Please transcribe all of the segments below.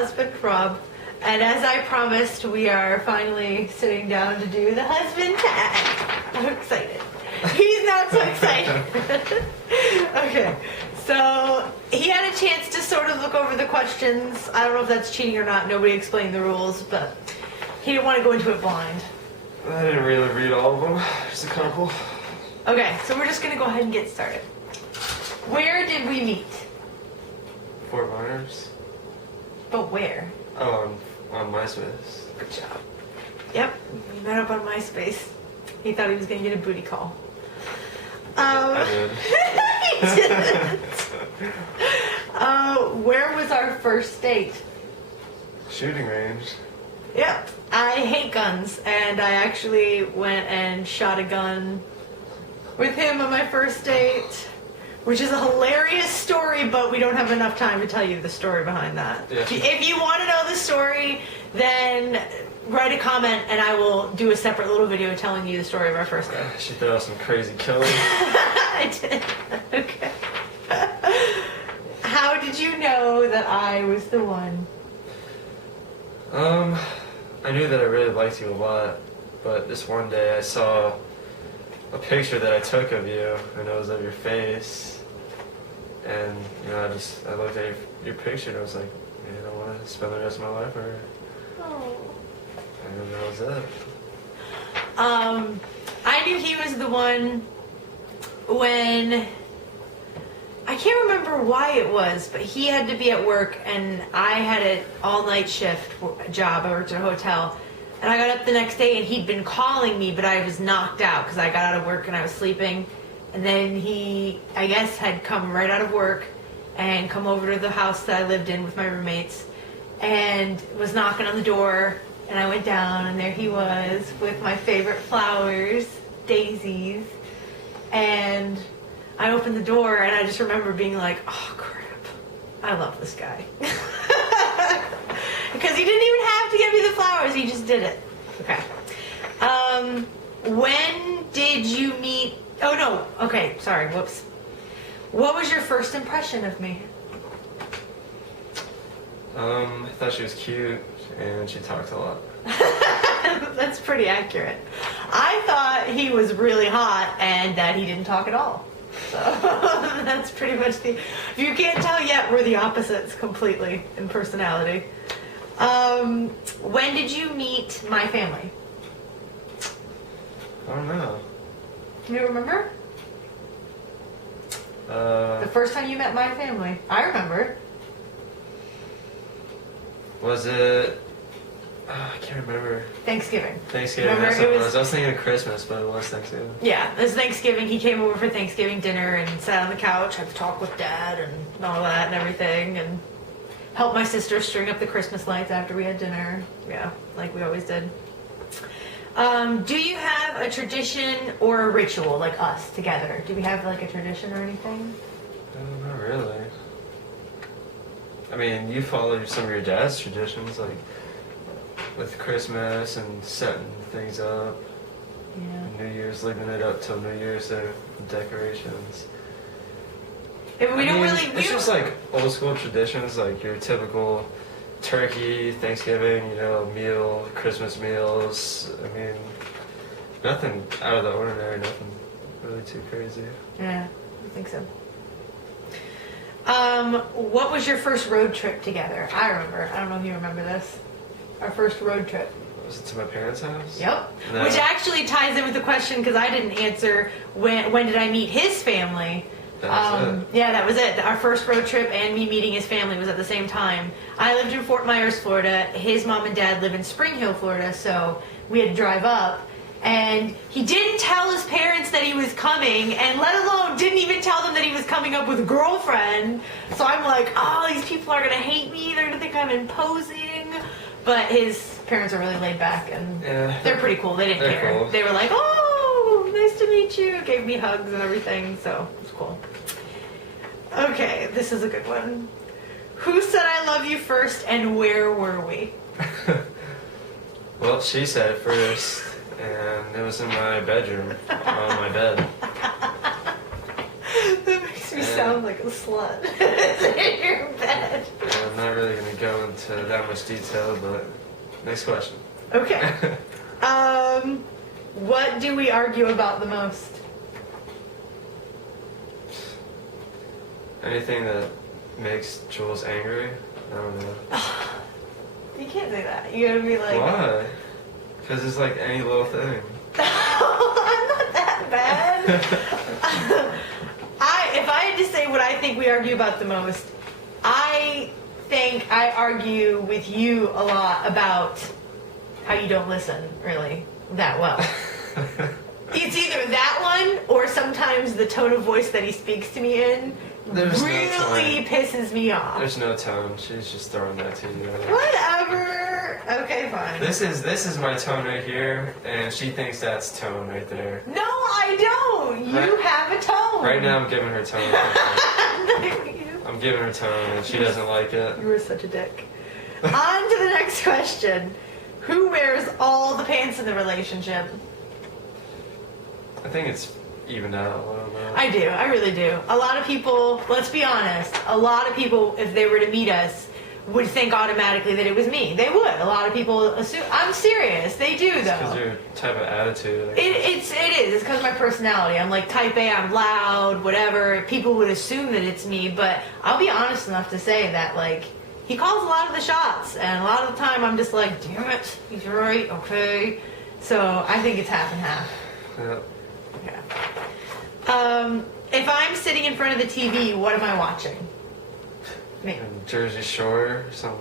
husband, Rob. And as I promised, we are finally sitting down to do the husband tag. I'm excited. He's not so excited. Okay, so he had a chance to sort of look over the questions. I don't know if that's cheating or not. Nobody explained the rules, but he didn't want to go into it blind. I didn't really read all of them. Just a couple. Okay, so we're just going to go ahead and get started. Where did we meet? Fort Myers. But where? Oh, on MySpace. Good job. Yep, we met up on MySpace. He thought he was going to get a booty call. I did. He didn't. Where was our first date? Shooting range. Yep. I hate guns, and I actually went and shot a gun with him on my first date, which is a hilarious story, but we don't have enough time to tell you the story behind that. Yeah. If you want to know the story, then write a comment, and I will do a separate little video telling you the story of our first date. She threw out some crazy killing. I did. Okay. How did you know that I was the one? I knew that I really liked you a lot, but this one day I saw a picture that I took of you, and it was of your face, and I looked at your picture and I was like, man, I want to spend the rest of my life with her. Oh. And that was it. I knew he was the one when, I can't remember why it was, but he had to be at work and I had an all-night shift job. I worked at a hotel, and I got up the next day and he'd been calling me, but I was knocked out because I got out of work and I was sleeping. And then he, I guess, had come right out of work and come over to the house that I lived in with my roommates and was knocking on the door. And I went down, and there he was with my favorite flowers, daisies. And I opened the door, and I just remember being like, oh, crap. I love this guy. Because he didn't even have to give me the flowers. He just did it. Okay. When did you meet... Oh, no. Okay, sorry. Whoops. What was your first impression of me? I thought she was cute, and she talked a lot. That's pretty accurate. I thought he was really hot and that he didn't talk at all. So that's pretty much the... If you can't tell yet, we're the opposites completely in personality. When did you meet my family? I don't know. Can you remember? The first time you met my family. I remember. Was it... I can't remember. Thanksgiving. Thanksgiving, Remember, that's what it it was- was. I was thinking of Christmas, but it was Thanksgiving. Yeah, it was Thanksgiving. He came over for Thanksgiving dinner and sat on the couch, had to talk with Dad and all that and everything, and helped my sister string up the Christmas lights after we had dinner. Yeah, like we always did. Do you have a tradition or a ritual, like us together? Do we have like a tradition or anything? No, not really. I mean, you follow some of your dad's traditions, like with Christmas and setting things up. Yeah. New Year's, leaving it up till New Year's, the decorations. If we I don't mean, really... it's just like old school traditions, like your typical turkey, Thanksgiving, meal, Christmas meals. I mean, nothing out of the ordinary, nothing really too crazy. Yeah, I think so. What was your first road trip together? I remember. I don't know if you remember this. Our first road trip. Was it to my parents' house? Yep. No. Which actually ties in with the question because I didn't answer when did I meet his family. That was it. Yeah, that was it. Our first road trip and me meeting his family was at the same time. I lived in Fort Myers, Florida. His mom and dad live in Spring Hill, Florida, so we had to drive up. And he didn't tell his parents that he was coming, and let alone didn't even tell them that he was coming up with a girlfriend. So I'm like, oh, these people are going to hate me. They're going to think I'm imposing. But his parents are really laid back, and they're pretty cool. They didn't care. Cool. They were like, oh, nice to meet you. Gave me hugs and everything, so it was cool. Okay, this is a good one. Who said I love you first, and where were we? Well, she said it first, and it was in my bedroom, on my bed. That makes me sound like a slut. In your bed. And I'm not really going to go into that much detail, but next question. Okay. What do we argue about the most? Anything that makes Jules angry? I don't know. You can't say that. You gotta be like... Why? Because it's like any little thing. I'm not that bad. If I had to say what I think we argue about the most, I think I argue with you a lot about how you don't listen, really, that well. It's either that one or sometimes the tone of voice that he speaks to me in really pisses me off. There's no tone. She's just throwing that to you. Whatever. Okay, fine. This is my tone right here, and she thinks that's tone right there. No, I don't. You have a tone. Right now, I'm giving her tone. I'm giving her tone, and she doesn't like it. You were such a dick. On to the next question. Who wears all the pants in the relationship? I think it's even out. I don't know. I do. I really do. A lot of people, let's be honest, a lot of people, if they were to meet us, would think automatically that it was me. They would. A lot of people assume. I'm serious. They do, though. Because your type of attitude. It is. It's because of my personality. I'm like type A. I'm loud, whatever. People would assume that it's me, but I'll be honest enough to say that, like, he calls a lot of the shots, and a lot of the time I'm just like, damn it, he's right, okay. So I think it's half and half. Yep. Yeah. If I'm sitting in front of the TV, what am I watching? Me. Jersey Shore, some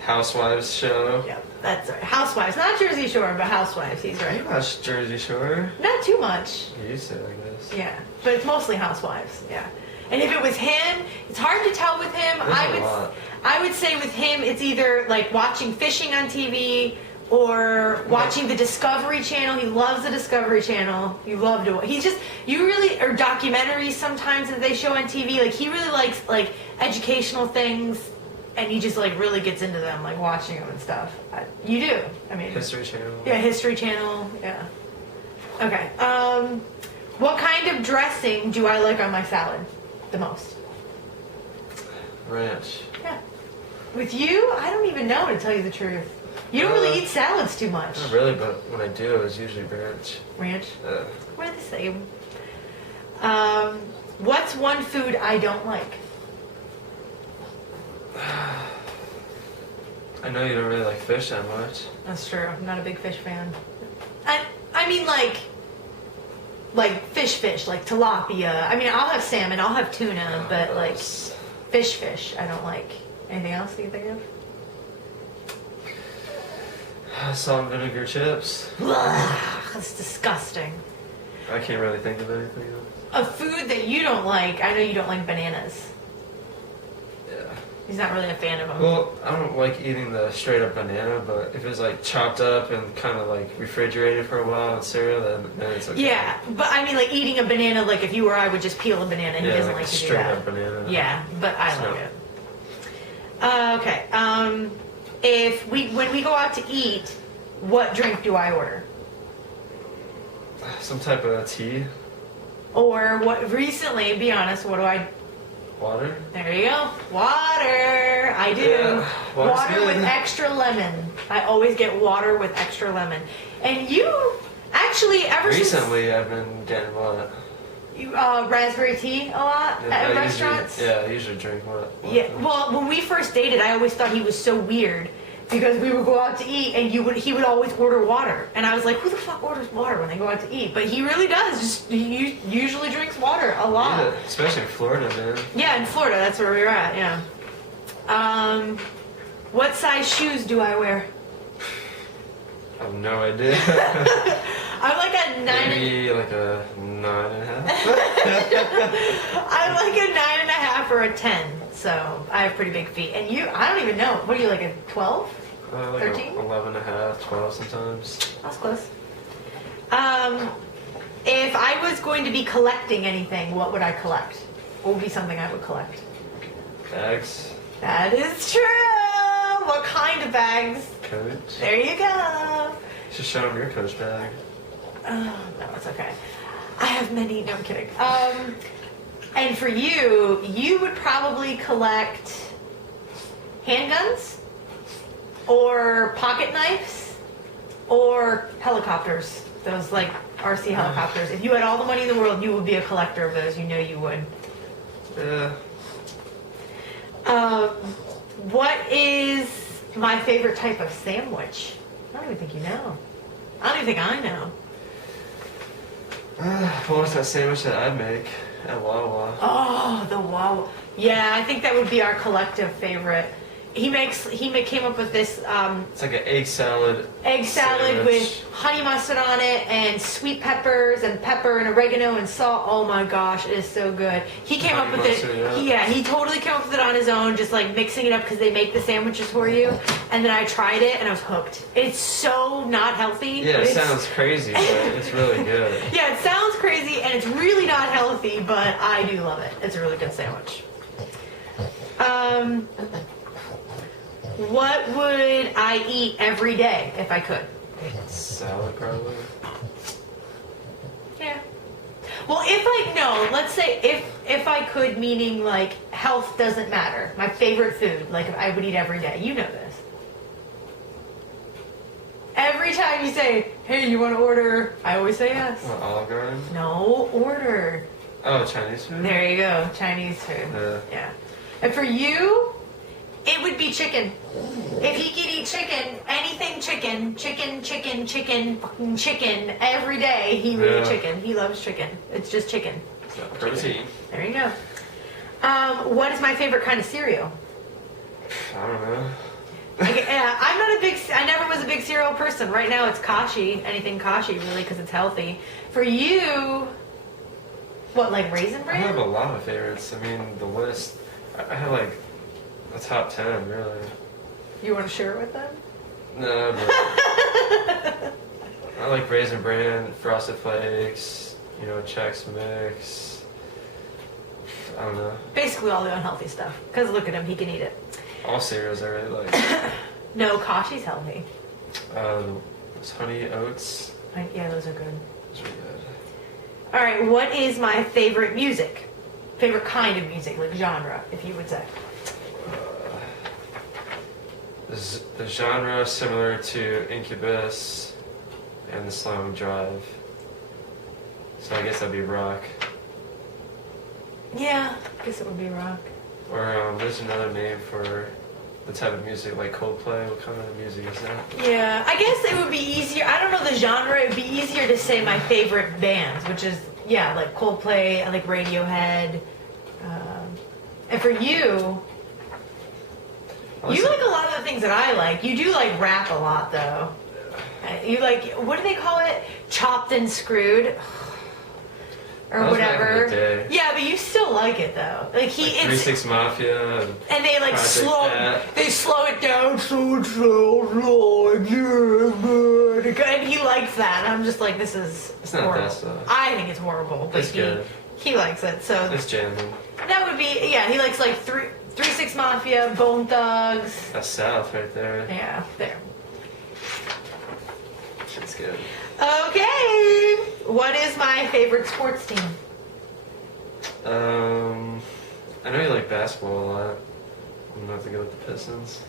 Housewives show. Yep, that's right. Housewives, not Jersey Shore, but Housewives. He's right. You watch Jersey Shore? Not too much. You used to, I guess. Yeah, but it's mostly Housewives. Yeah. And if it was him, it's hard to tell with him. I would say with him, it's either like watching fishing on TV or watching the Discovery Channel. He loves the Discovery Channel. You love to. Or documentaries sometimes that they show on TV. Like, he really likes like educational things, and he just like really gets into them, like watching them and stuff. You do. I mean, History Channel. Yeah, History Channel. Yeah. Okay. What kind of dressing do I like on my salad the most? Ranch. Yeah. With you, I don't even know, to tell you the truth. You don't really eat salads too much. Not really, but when I do, it's usually ranch. Ranch? We're the same. What's one food I don't like? I know you don't really like fish that much. That's true. I'm not a big fish fan. I mean, like fish, like tilapia. I mean, I'll have salmon, I'll have tuna, but like fish, I don't like. Anything else that you think of? Salt and vinegar chips. Ugh, that's disgusting. I can't really think of anything else. A food that you don't like, I know you don't like bananas. Yeah. He's not really a fan of them. Well, I don't like eating the straight up banana, but if it's like chopped up and kind of like refrigerated for a while in cereal, then it's okay. Yeah, but I mean, like eating a banana, like if you or I would just peel a banana, he doesn't like to do straight that. up banana. Yeah, but I like it. Okay. When we go out to eat, what drink do I order? Some type of tea. Or what? Recently, be honest. What do I? Water. There you go. Water. I do. Yeah, water with extra lemon. I always get water with extra lemon. And you actually recently I've been getting what? Raspberry tea a lot at restaurants. I usually drink what? Yeah. Well, when we first dated, I always thought he was so weird because we would go out to eat and he would always order water, and I was like, who the fuck orders water when they go out to eat? But he really does. He usually drinks water a lot. Yeah, especially in Florida, man. Yeah, in Florida, that's where we were at. Yeah. What size shoes do I wear? I have no idea. I'm like a 9. Maybe like a 9.5. I'm like a 9.5 or a 10. So I have pretty big feet. And you, I don't even know. What are you, like a 12? Like 13? 11.5, 12 sometimes. That's close. If I was going to be collecting anything, what would I collect? What would be something I would collect? Bags. That is true. What kind of bags? Coach. There you go. You should show them your Coach bag. No, it's okay. I have many. No, I'm kidding. And for you, you would probably collect handguns, or pocket knives, or helicopters. Those like RC helicopters. If you had all the money in the world, you would be a collector of those. You know you would. Yeah. What is my favorite type of sandwich? I don't even think you know. I don't even think I know. What was that sandwich that I'd make at Wawa? Oh, the Wawa. Yeah, I think that would be our collective favorite. He came up with this It's like an egg salad. sandwich with honey mustard on it and sweet peppers and pepper and oregano and salt. Oh my gosh, it is so good. He came up with it. Yeah, he totally came up with it on his own, just like mixing it up because they make the sandwiches for you. And then I tried it and I was hooked. It's so not healthy. Yeah, it sounds crazy, but it's really good. Yeah, it sounds crazy and it's really not healthy, but I do love it. It's a really good sandwich. What would I eat every day if I could? Salad, probably. Yeah. Well, let's say if I could, meaning like health doesn't matter. My favorite food, like I would eat every day. You know this. Every time you say, "Hey, you want to order?" I always say yes. What, Olive Garden? No, order. Oh, Chinese food? There you go, Chinese food. Yeah. And for you, it would be chicken. If he could eat chicken, anything chicken, fucking chicken, every day, he would eat chicken. He loves chicken. It's just chicken. It's not protein. There you go. What is my favorite kind of cereal? I don't know. I never was a big cereal person. Right now it's kashi, anything kashi really, because it's healthy. For you, what, like Raisin Bran? I have a lot of favorites. I mean, the list, I have like a top 10, really. You want to share it with them? No, but I like Raisin Bran, Frosted Flakes, Chex Mix. I don't know. Basically all the unhealthy stuff. Because look at him, he can eat it. All cereals I really like. No, kashi's healthy. Those honey oats. Yeah, those are good. Those are good. All right, what is my favorite music? Favorite kind of music, like genre, if you would say. The genre similar to Incubus and the song Drive. So I guess that'd be rock. Yeah, I guess it would be rock. Or there's another name for the type of music, like Coldplay. What kind of music is that? Yeah, I guess it would be easier. I don't know the genre. It would be easier to say my favorite bands, which is, yeah, like Coldplay, I like Radiohead. And for you, you like a lot of the things that I like. You do like rap a lot, though. You like, what do they call it? Chopped and Screwed. Or whatever. Yeah, but you still like it though. Like it's 3-6 Mafia. And they like slow it down so and he likes that. And I'm just like, this is It's not horrible. that stuff. I think it's horrible. But It's good. He likes it. So It's jamming. that would be, yeah, he likes like 3-6 Mafia, Bone Thugs. That's South right there. Yeah, there. It's good. Okay. What is my favorite sports team? I know you like basketball a lot. I'm gonna have to go with the Pistons.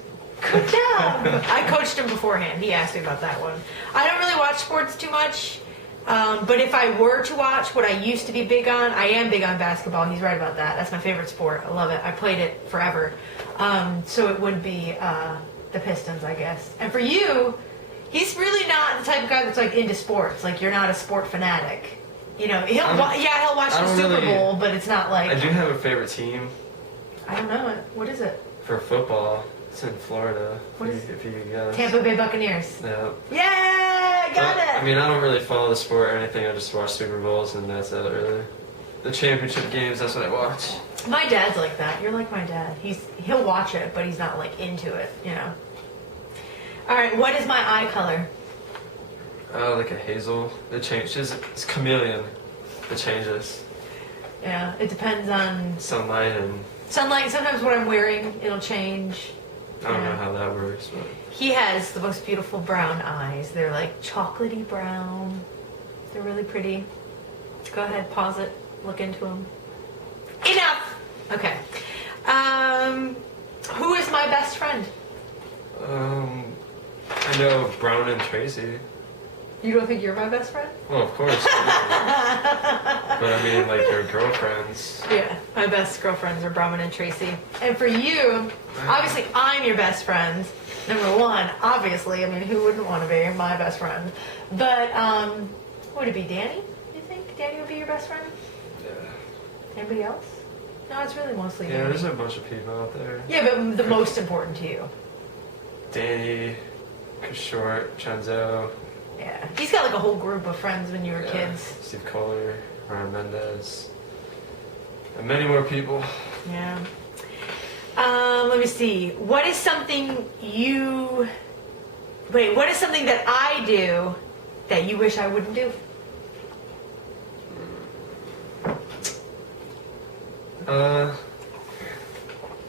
Good job. I coached him beforehand. He asked me about that one. I don't really watch sports too much, but if I were to watch what I used to be big on, I am big on basketball. He's right about that. That's my favorite sport. I love it. I played it forever. So it would be the Pistons, I guess. And for you, he's really not the type of guy that's like into sports. Like you're not a sport fanatic. He'll watch the Super Bowl, but it's not like. I do have a favorite team. I don't know it. What is it? For football, it's in Florida. What is if you could guess. Tampa Bay Buccaneers. Yeah. Yeah, got it. I mean, I don't really follow the sport or anything. I just watch Super Bowls, and that's it, really. The championship games, that's what I watch. My dad's like that. You're like my dad. He'll watch it, but he's not like into it. All right, what is my eye color? Like a hazel. It changes. It's chameleon. It changes. Yeah, it depends on Sunlight and. sunlight. Sometimes what I'm wearing, it'll change. I don't know how that works, but. He has the most beautiful brown eyes. They're like chocolatey brown. They're really pretty. Go ahead, pause it. Look into them. Enough. Okay. Who is my best friend? I know Brown and Tracy. You don't think you're my best friend? Well, of course. But I mean, like, your girlfriends. Yeah, my best girlfriends are Brahman and Tracy. And for you, obviously I'm your best friend. Number one, obviously. I mean, who wouldn't want to be my best friend? But, would it be Danny? Do you think Danny would be your best friend? Yeah. Anybody else? No, it's really mostly Yeah, Danny. there's a bunch of people out there. Yeah, but the most important to you. Danny, Short, Chenzo. Yeah. He's got like a whole group of friends when you were kids. Steve Kohler, Ryan Mendez, and many more people. Yeah. Let me see. What is something that I do that you wish I wouldn't do?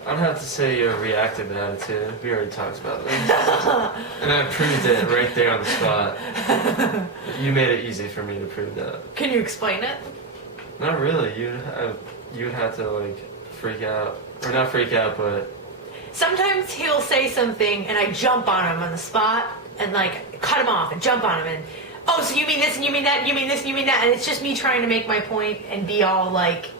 I'd have to say your reactive attitude. We already talked about this. And I proved it right there on the spot. You made it easy for me to prove that. Can you explain it? Not really. You'd have to, like, freak out. Or not freak out, but... Sometimes he'll say something and I jump on him on the spot and like cut him off and jump on him and, oh, so you mean this and you mean that and you mean this and you mean that, and it's just me trying to make my point and be all like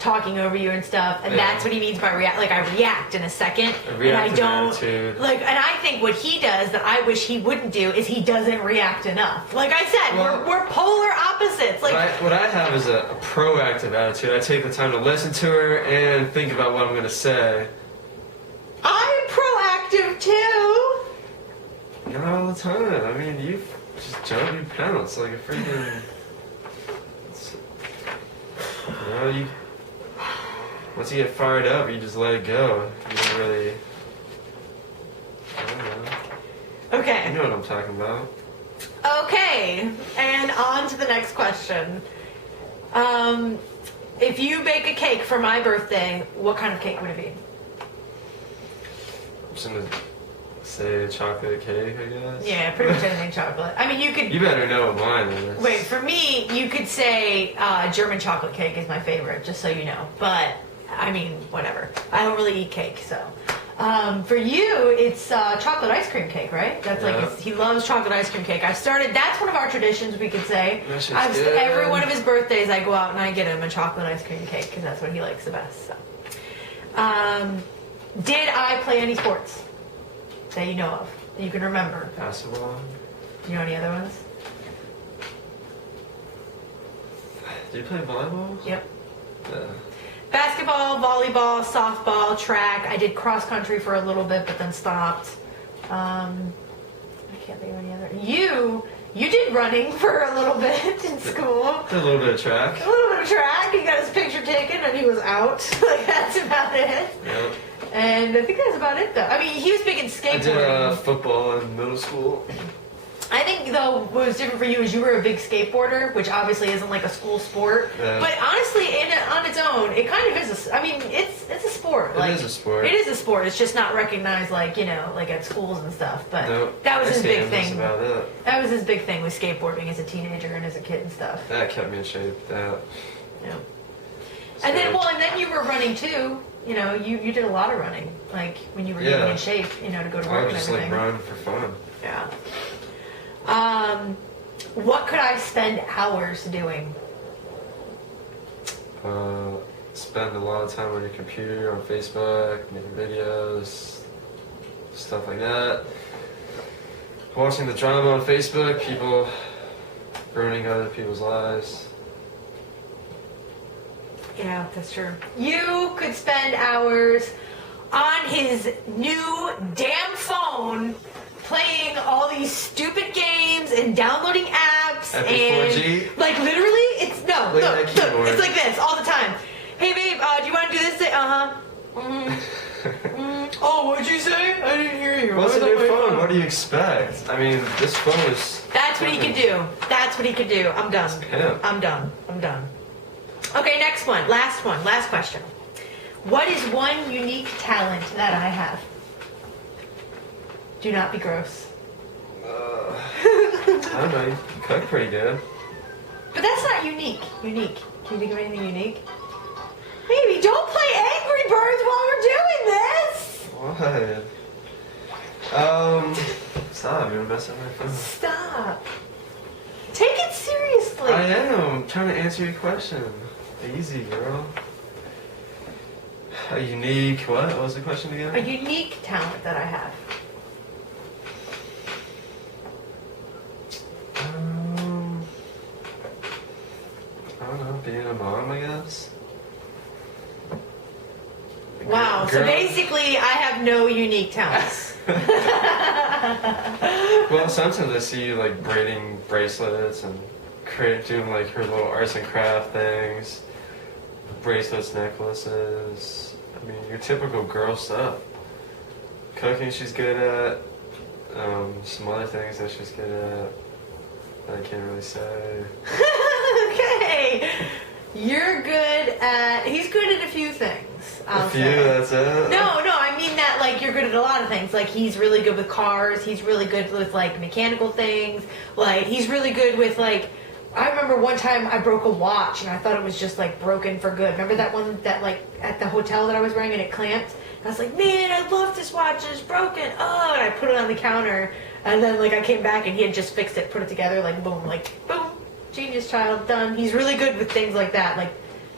talking over you and stuff, and that's what he means by react. Like, I react in a second and I don't attitude. Like, and I think what he does that I wish he wouldn't do is he doesn't react enough. Like I said, we're polar opposites. Like what I have is a proactive attitude. I take the time to listen to her and think about what I'm going to say. I'm proactive too. Not all the time. I mean, you just jump, you pounce like a freaking... you once you get fired up, you just let it go. You don't really... I don't know. Okay. You know what I'm talking about. Okay, and on to the next question. If you bake a cake for my birthday, what kind of cake would it be? I'm just gonna say chocolate cake, I guess. Yeah, pretty much anything chocolate. I mean, you could... You better know what mine is. Wait, for me, you could say German chocolate cake is my favorite, just so you know. But, I mean, whatever. I don't really eat cake, so... for you, it's chocolate ice cream cake, right? That's like, he loves chocolate ice cream cake. That's one of our traditions, we could say. Every one of his birthdays, I go out and I get him a chocolate ice cream cake, because that's what he likes the best, so. Did I play any sports that you know of, that you can remember? Basketball. Do you know any other ones? Do you play volleyball? Yep. Yeah. Basketball, volleyball, softball, track. I did cross country for a little bit, but then stopped. I can't think of any other. You did running for a little bit in school. Did a little bit of track. A little bit of track. He got his picture taken and he was out. Like, that's about it. Yep. And I think that's about it, though. I mean, he was big in skateboarding. I did football in middle school. I think, though, what was different for you is you were a big skateboarder, which obviously isn't like a school sport. Yeah. But honestly, on its own, it kind of is I mean, it's a sport. It is a sport. It is a sport. It's just not recognized, like, you know, like at schools and stuff. But Nope. that was his big That's thing. about it. That was his big thing with skateboarding as a teenager and as a kid and stuff. That kept me in shape. That. Yeah. And then you were running too. You know, you did a lot of running, like when you were getting in shape, you know, to go to work I and was just everything. like running for fun. Yeah. What could I spend hours doing? Spend a lot of time on your computer, on Facebook, making videos, stuff like that. Watching the drama on Facebook, people ruining other people's lives. Yeah, that's true. You could spend hours on his new damn phone playing all these stupid games and downloading apps Epic and 4G? like literally it's look, keyboard. it's like this all the time. Hey babe, do you want to do this? Oh, what'd you say? I didn't hear you. What's a new phone? What do you expect? I mean, this phone is... That's what he could do. That's what he could do. I'm done. Pimp. I'm done. Okay, next one. Last question. What is one unique talent that I have? Do not be gross. I don't know. You cook pretty good. But that's not unique. Can you think of anything unique? Baby, don't play Angry Birds while we're doing this! What? What? Stop, you're messing with my phone. Stop. Take it seriously. I am. I'm trying to answer your question. Easy, girl. A unique what? What was the question again? A unique talent that I have. I don't know, being a mom, I guess. Wow, so Girl. basically I have no unique talents. Well, sometimes I see you like braiding bracelets and doing like her little arts and craft things, bracelets, necklaces. I mean, your typical girl stuff. Cooking, she's good at. Some other things that she's good at that I can't really say. Okay. You're good at. He's good at a few things. I'll A few, say. that's it? No, I mean that like you're good at a lot of things. Like he's really good with cars. He's really good with like mechanical things. Like he's really good with like. I remember one time I broke a watch and I thought it was just like broken for good. Remember that one that like at the hotel that I was wearing and it clamped? And I was like, man, I love this watch. It's broken. Oh, and I put it on the counter and then like I came back and he had just fixed it, put it together, like boom, genius child, done. He's really good with things like that, like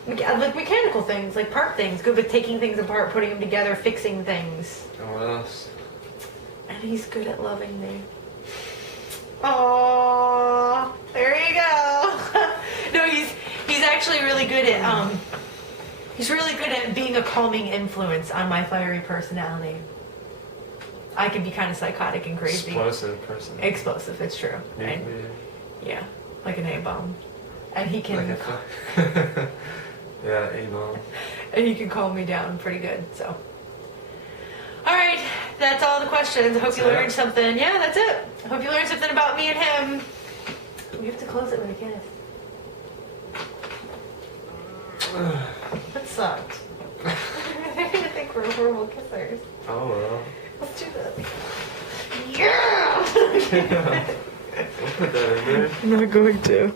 mechanical things, like part things. Good with taking things apart, putting them together, fixing things. And what else? And he's good at loving me. Aww, there you go. No, he's actually really good at he's really good at being a calming influence on my fiery personality. I can be kind of psychotic and crazy. Explosive person. Explosive, it's true. And, yeah, like an A-bomb. And he can yeah, A-bomb. and he can calm me down pretty good, so. Alright, that's all the questions. I hope you learned something. Yeah, that's it. I hope you learned something about me and him. We have to close it with a kiss. That sucked. They're gonna think we're horrible kissers. Oh well. Let's do this. Yeah! We'll put that in there. I'm not going to.